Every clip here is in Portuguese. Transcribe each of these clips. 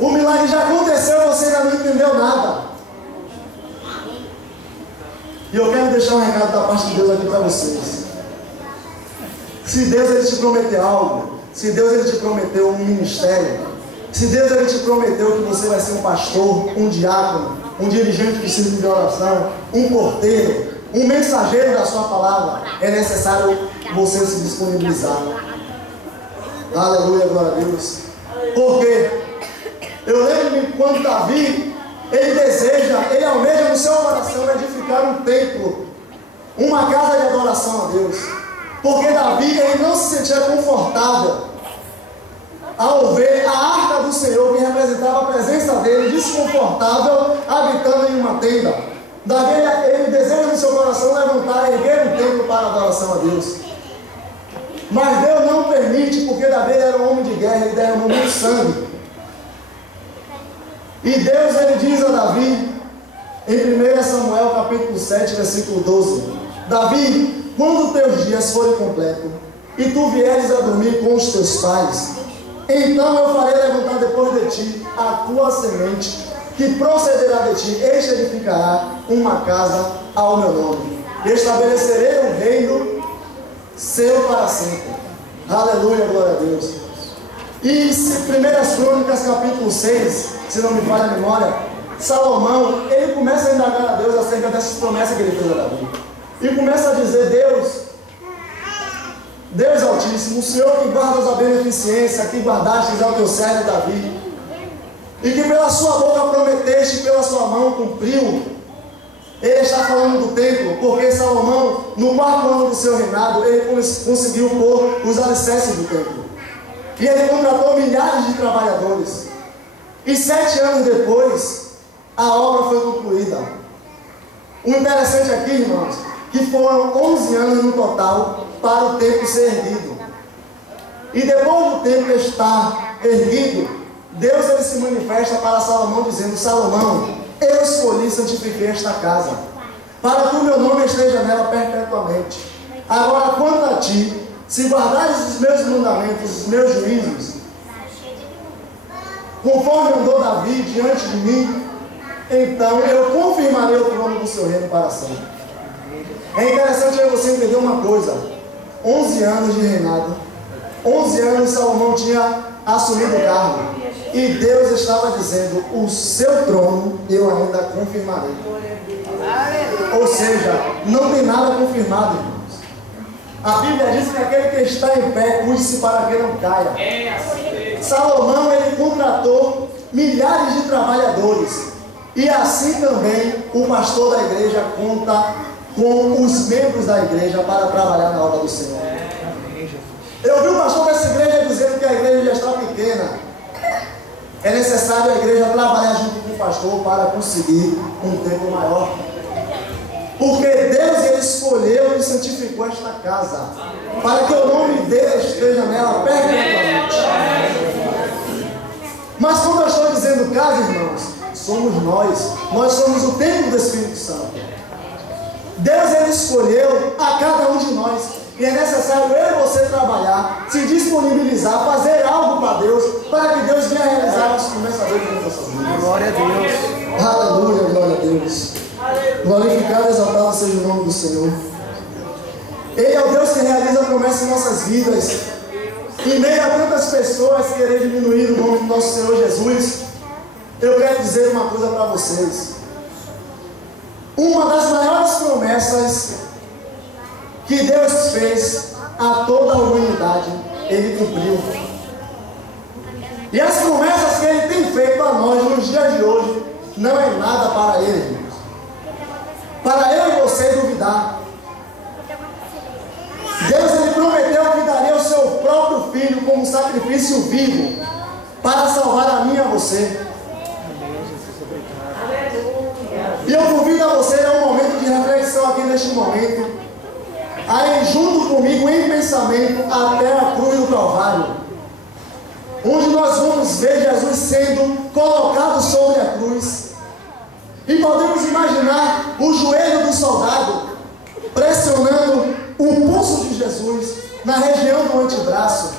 O milagre já aconteceu e você ainda não entendeu nada. E eu quero deixar um recado da parte de Deus aqui para vocês. Se Deus ele te prometeu algo, se Deus ele te prometeu um ministério, se Deus ele te prometeu que você vai ser um pastor, um diácono, um dirigente de círculo de oração, um porteiro, um mensageiro da sua palavra, é necessário você se disponibilizar. Aleluia, glória a Deus. Porque eu lembro-me quando Davi, ele almeja no seu coração edificar um templo, uma casa de adoração a Deus. Porque Davi, ele não se sentia confortável ao ver a arca do Senhor, que representava a presença dele, desconfortável, habitando em uma tenda. Davi, ele deseja no seu coração levantar, erguer um templo para adoração a Deus. Mas Deus não permite, porque Davi era um homem de guerra, ele derramou muito sangue. E Deus, ele diz a Davi, em 1 Samuel capítulo 7, versículo 12: Davi, quando teus dias forem completos, e tu vieres a dormir com os teus pais, então eu farei levantar depois de ti a tua semente, que procederá de ti, este edificará uma casa ao meu nome. Estabelecerei um reino seu para sempre. Aleluia, glória a Deus. E 1 Crônicas capítulo 6, se não me falha a memória, Salomão, ele começa a indagar a Deus acerca dessas promessas que ele fez a Davi. E começa a dizer: Deus Altíssimo, o Senhor que guardas a beneficência, que guardastes ao teu servo Davi, e que pela sua boca prometeste, pela sua mão cumpriu. Ele está falando do templo, porque Salomão, no 4º ano do seu reinado, ele conseguiu pôr os alicerces do templo. E ele contratou milhares de trabalhadores. E 7 anos depois, a obra foi concluída. O interessante aqui, irmãos, que foram 11 anos no total para o templo ser erguido. E depois do templo estar erguido, Deus ele se manifesta para Salomão dizendo: Salomão, eu escolhi e santifiquei esta casa, para que o meu nome esteja nela perpetuamente. Agora, quanto a ti, se guardares os meus mandamentos, os meus juízos, conforme andou Davi diante de mim, então eu confirmarei o trono do seu reino para sempre. É interessante você entender uma coisa: 11 anos de reinado, 11 anos Salomão tinha assumido o cargo, e Deus estava dizendo: o seu trono eu ainda confirmarei. Ou seja, não tem nada confirmado, irmãos. A Bíblia diz que aquele que está em pé, cuide-se para que não caia. Salomão, ele contratou milhares de trabalhadores, e assim também o pastor da igreja conta com os membros da igreja para trabalhar na obra do Senhor. Eu vi o pastor dessa igreja dizendo que a igreja já está pequena. É necessário a igreja trabalhar junto com o pastor para conseguir um templo maior. Porque Deus ele escolheu e santificou esta casa, para que o nome dele esteja nela perpetuamente. Mas quando eu estou dizendo casa, irmãos, somos nós somos o templo do Espírito Santo. Deus ele escolheu a cada um de nós, e é necessário eu e você trabalhar, se disponibilizar, fazer algo para Deus, para que Deus venha realizar as promessas dele em nossas vidas. Glória a Deus. Aleluia, glória a Deus. Glorificado e exaltado seja o nome do Senhor. Ele é o Deus que realiza a promessa em nossas vidas. Em meio a tantas pessoas querer diminuir o nome do nosso Senhor Jesus, eu quero dizer uma coisa para vocês. Uma das maiores promessas que Deus fez a toda a humanidade, Ele cumpriu. E as promessas que Ele tem feito a nós nos dias de hoje, não é nada para Ele, irmãos. Para eu e você duvidar. Deus ele prometeu que daria o seu próprio Filho como sacrifício vivo, para salvar a mim e a você. E eu convido a você a um momento de reflexão aqui neste momento, a ir junto comigo em pensamento até a cruz do Calvário, onde nós vamos ver Jesus sendo colocado sobre a cruz, e podemos imaginar o joelho do soldado pressionando o pulso de Jesus na região do antebraço.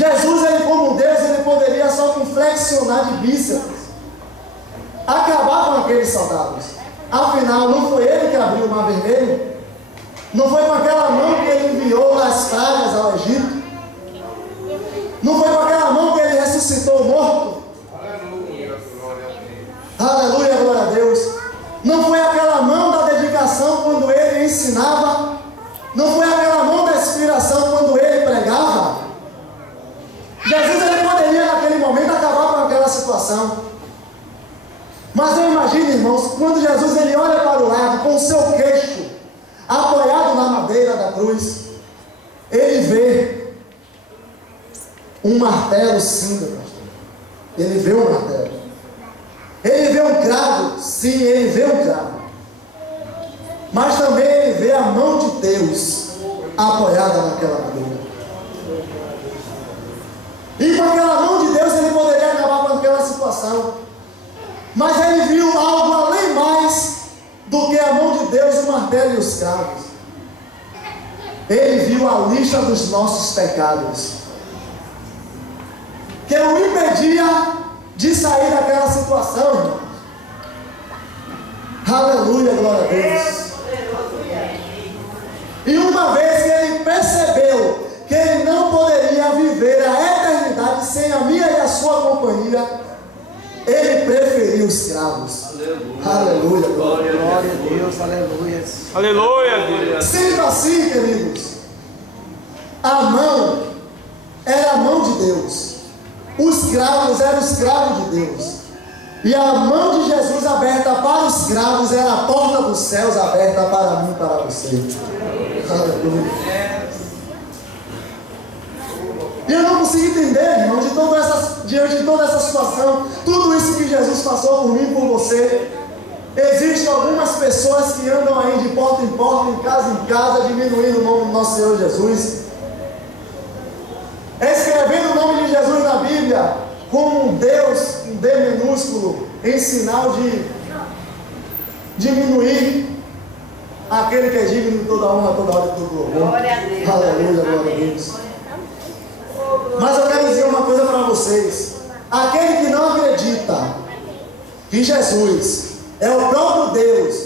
Jesus, ele como Deus, ele poderia só com flexionar de bíceps acabar com aqueles soldados. Afinal, não foi ele que abriu o Mar Vermelho? Não foi com aquela mão que ele enviou as pragas ao Egito? Não foi com aquela mão que ele ressuscitou o morto? Aleluia, glória a Deus. Não foi aquela mão da dedicação quando ele ensinava? Não foi aquela mão da inspiração quando ele pregava? Jesus, ele poderia naquele momento acabar com aquela situação. Mas eu imagino, irmãos, quando Jesus ele olha para o lado com o seu queixo apoiado na madeira da cruz, ele vê um martelo, sim, pastor. Ele vê um martelo. Ele vê um cravo, sim, ele vê um cravo. Mas também ele vê a mão de Deus apoiada naquela madeira. E com aquela mão de Deus ele poderia acabar com aquela situação. Mas ele viu algo além mais do que a mão de Deus, o martelo e os cravos. Ele viu a lista dos nossos pecados, que o impedia de sair daquela situação, irmãos. Aleluia, glória a Deus. E uma vez que ele percebeu que ele não poderia viver a eternidade sem a minha e a sua companhia, ele preferiu os cravos. Aleluia, glória a Deus, aleluia. Aleluia, Deus. Sendo assim, queridos, a mão era a mão de Deus, os cravos eram os cravos de Deus, e a mão de Jesus aberta para os cravos era a porta dos céus aberta para mim e para você. Aleluia. E eu não consigo entender, irmão, diante de toda essa situação, tudo isso que Jesus passou por mim e por você. Existem algumas pessoas que andam aí de porta em casa, diminuindo o nome do nosso Senhor Jesus, escrevendo o nome de Jesus na Bíblia como um Deus, um D minúsculo, em sinal de diminuir aquele que é digno de toda honra, toda hora e todo louvor. Glória a Deus. Aleluia, glória a Deus. Mas eu quero dizer uma coisa para vocês: aquele que não acredita que Jesus é o próprio Deus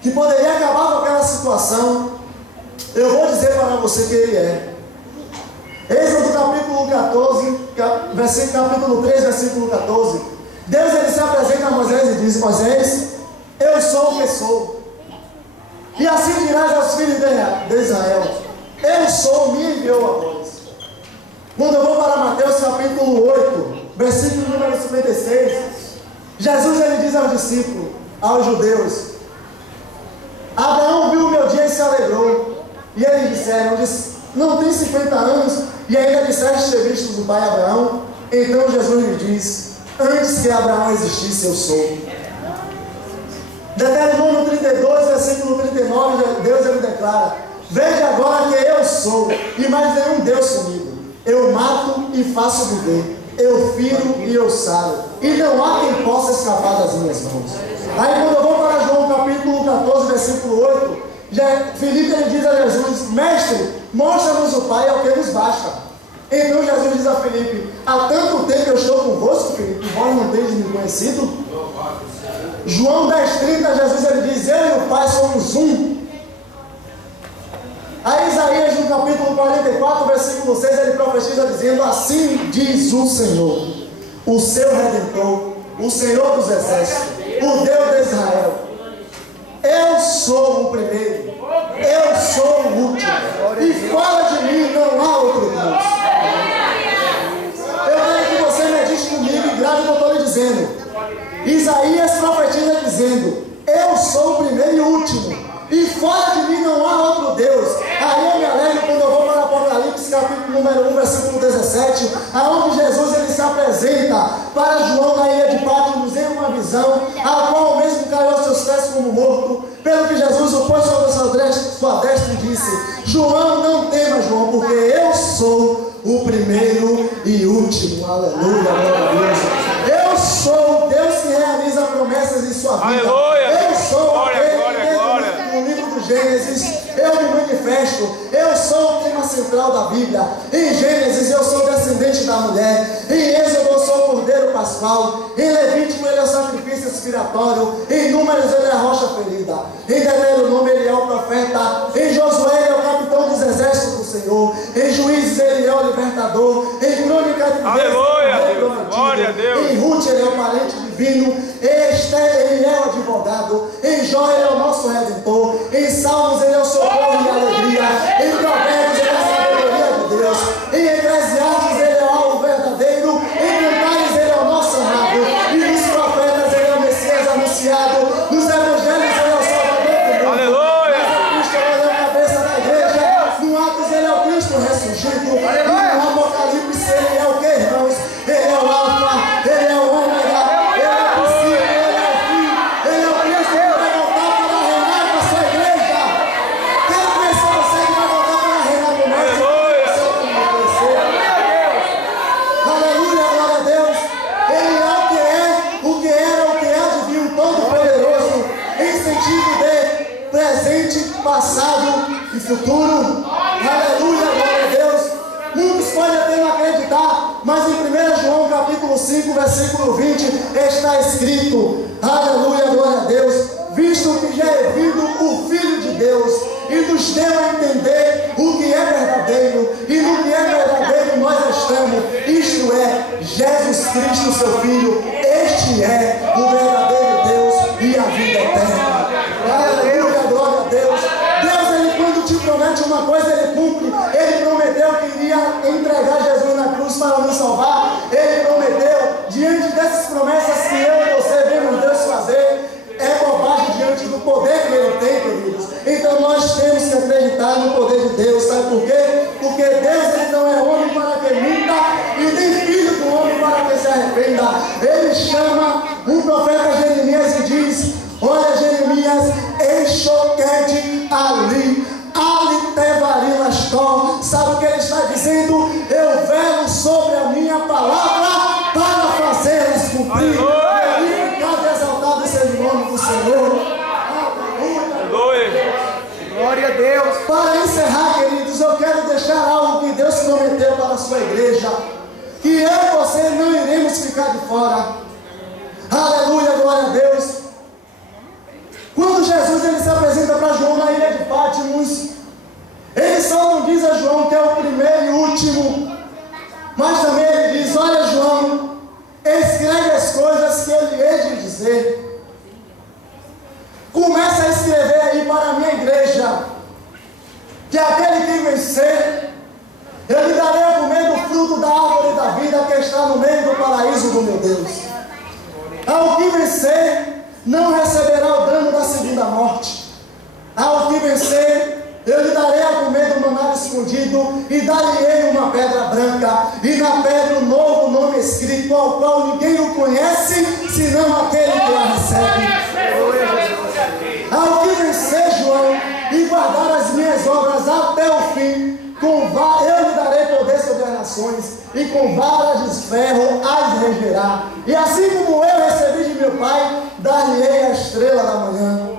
que poderia acabar com aquela situação, eu vou dizer para você que ele é. Êxodo capítulo 14, capítulo 3, versículo 14. Deus ele se apresenta a Moisés e diz: Moisés, eu sou o que sou. E assim dirás aos filhos de Israel: eu sou, me enviou a vós. Quando eu vou para Mateus capítulo 8, versículo número 56, Jesus ele diz aos discípulos, aos judeus: Abraão viu o meu dia e se alegrou. E eles disseram: não tem 50 anos e ainda disseste ter visto o pai Abraão? Então Jesus lhe diz: antes que Abraão existisse, eu sou. Deuteronômio 32, versículo 39, Deus ele declara: veja agora que eu sou, e mais nenhum Deus comigo. Eu mato e faço viver, eu firo e eu saro, e não há quem possa escapar das minhas mãos. Aí quando eu vou para João capítulo 14, versículo 8, Filipe ele diz a Jesus: mestre, mostra-nos o Pai, é o que nos basta. Então Jesus diz a Filipe: há tanto tempo eu estou convosco, Filipe, e vós não tendes me conhecido? João 10,30, Jesus ele diz: eu e o Pai somos um. Aí Isaías no capítulo 44, versículo 6, ele profetiza dizendo: assim diz o Senhor, o seu Redentor, o Senhor dos Exércitos, o Deus de Israel: eu sou o primeiro, eu sou o último, e fora de mim não há outro Deus. Eu quero que você medite comigo e grave o que eu estou lhe dizendo. Isaías profetiza dizendo: eu sou o primeiro e último, e fora de mim não há outro Deus. Aí eu me alegro quando eu vou para o Apocalipse capítulo número 1, versículo 17, aonde Jesus ele se apresenta para João na ilha de Patmos em uma visão, a qual o mesmo caiu aos seus pés como morto, pelo que Jesus o pôs sobre a sua destra e disse: João, não temas, João, porque eu sou o primeiro e último. Aleluia, glória a Deus. Eu sou o Deus que realiza promessas em sua vida. Aleluia. Eu sou Glória, aquele glória, que glória. no livro do Gênesis eu me manifesto. Eu sou o tema central da Bíblia. Em Gênesis eu sou descendente da mulher. Em Êxodo eu sou o cordeiro pascual. Em Levítico ele é o sacrifício expiatório. Em Números ele é a rocha ferida. Em Deuteronômio ele é o profeta. Em Josué ele é o capitão dos exércitos do Senhor. Em Juízes ele é o libertador. Em Crônica de Aleluia, Deus. Glória a Deus. Em Ruth ele é o parente divino. Em Esther ele é o advogado. Em Jó ele é o nosso redentor. Em Salmos ele é o socorro e a alegria. Em Provérbios ele é a sabedoria de Deus. Em Eclesiastes ele é o verdadeiro. Em Cantares ele é o nosso amado. E nos profetas ele é o Messias anunciado. Nos evangelhos ele é o Salvador do mundo. Aleluia. Mas Cristo ele é a cabeça da igreja. No Atos ele é o Cristo ressurgido. E no Apocalipse ele é o que, irmãos? Ele é o Alfa, ele é o Ômega, ele é o princípio, ele é o fim. Ele é o Cristo que vai voltar para reinar com a sua igreja. Quero conhecer você que vai voltar para reinar conosco. Você que não conhecer. Aleluia, glória a Deus. Ele é o que era, o que há de vir, um todo-poderoso, em sentido de presente, passado e futuro. Aleluia, glória a Deus. Muitos podem até não acreditar, mas em 1 João capítulo 5, versículo 20, está escrito, aleluia, glória a Deus, visto que já é vindo o Filho de Deus, e nos deu a entender o que é verdadeiro, e no que é verdadeiro nós estamos, isto é, Jesus Cristo, seu Filho, este é o verdadeiro Deus e a vida eterna. Aleluia, glória a Deus. Deus, ele quando te promete uma coisa, ele cumpre. Ele prometeu que iria entregar Jesus na cruz para nos salvar. Ele prometeu, diante dessas promessas que eu e você vemos Deus fazer, é bobagem diante do poder que ele tem, queridos. Então nós temos que acreditar no poder de Deus. Sabe por quê? Porque Deus, ele não é homem para que minta, e nem filho do homem para que se arrependa. Ele chama o profeta Jeremias e diz, olha Jeremias, enxoquete ali tevarilastó. Sabe o que ele está dizendo? Eu velo sobre a minha palavra para fazê-los cumprir. Glorificado e exaltado seja o nome do Senhor. Aleluia. Glória a Deus. Para encerrar, queridos, eu quero deixar algo que Deus prometeu para a sua igreja, que eu e você não iremos ficar de fora. Aleluia, glória a Deus. Quando Jesus ele se apresenta para João na ilha de Patmos, ele só não diz a João que é o primeiro e último, mas também ele diz, olha João, escreve as coisas que eu lhe hei de dizer. Começa a escrever aí para a minha igreja, que aquele que vencer, eu lhe darei a comer do fruto da árvore da vida que está no meio do paraíso do meu Deus. Ao que vencer, não receberá o dano da segunda morte. Ao que vencer, eu lhe darei a comer do maná escondido, e dar-lhe-ei uma pedra branca, e na pedra um novo nome escrito, ao qual ninguém o conhece, senão aquele que a recebe. Ao que vencer, João, e guardar as minhas obras até o fim, eu lhe darei poder sobre as nações, e com varas de ferro as regerá. E assim como eu recebi de meu Pai, dar-lhe-ei a estrela da manhã.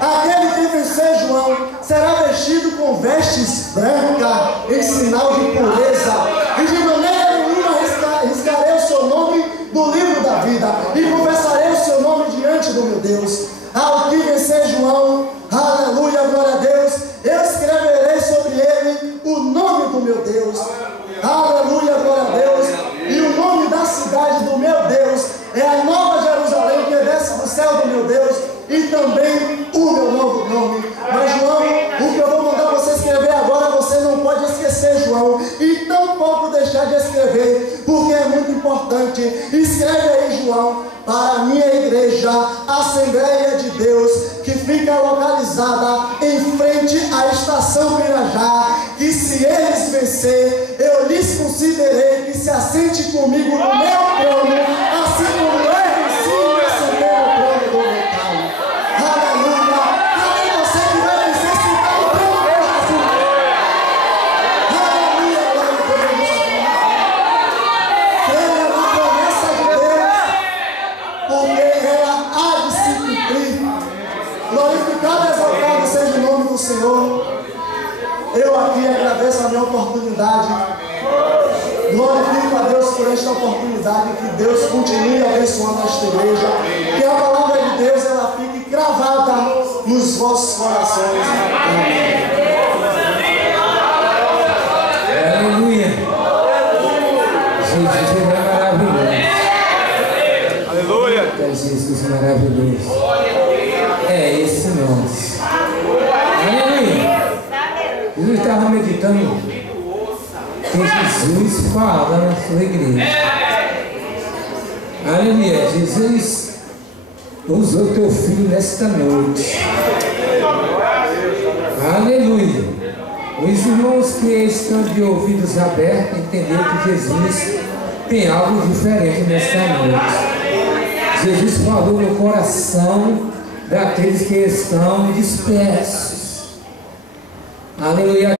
Aquele que vencer, João, será vestido com vestes brancas, em sinal de pureza, e de maneira nenhuma riscarei o seu nome do livro da vida, e confessarei o seu nome diante do meu Deus. Ao que vencer, João, aleluia, glória a Deus, eu escreverei sobre ele o nome do meu Deus. Aleluia, glória a Deus. E o nome da cidade do meu Deus é a Nova Jerusalém, que desce do céu do meu Deus, e também o meu novo nome. Mas João, o que eu vou mandar você escrever agora, você não pode esquecer, João, e tampouco deixar de escrever, porque é muito importante. Escreve aí, João, para a minha igreja, Assembleia de Deus, que fica localizada em frente à estação Pirajá, que se eles vencer, eu lhes considerei que se assente comigo no meu trono, assim como eu venci e assentei no trono do meu Pai. Aleluia! Cadê você que vai vencer sentar no trono de Jesus? Aleluia! Glória a Deus! Creia na promessa de Deus, porque ela há de se cumprir. Glorificado e exaltado seja o nome do Senhor. oportunidade. Glorifico a Deus por esta oportunidade. Que Deus continue abençoando esta igreja. Que a palavra de Deus ela fique cravada nos vossos corações. Amém. Aleluia. Jesus é maravilhoso. Aleluia. É Jesus maravilhoso. É esse nós. Aleluia. Jesus estava meditando que Jesus fala na sua igreja. Aleluia. Jesus usou teu filho nesta noite. Aleluia. Os irmãos que estão de ouvidos abertos entenderam que Jesus tem algo diferente nesta noite. Jesus falou no coração daqueles que estão dispersos. Aleluia.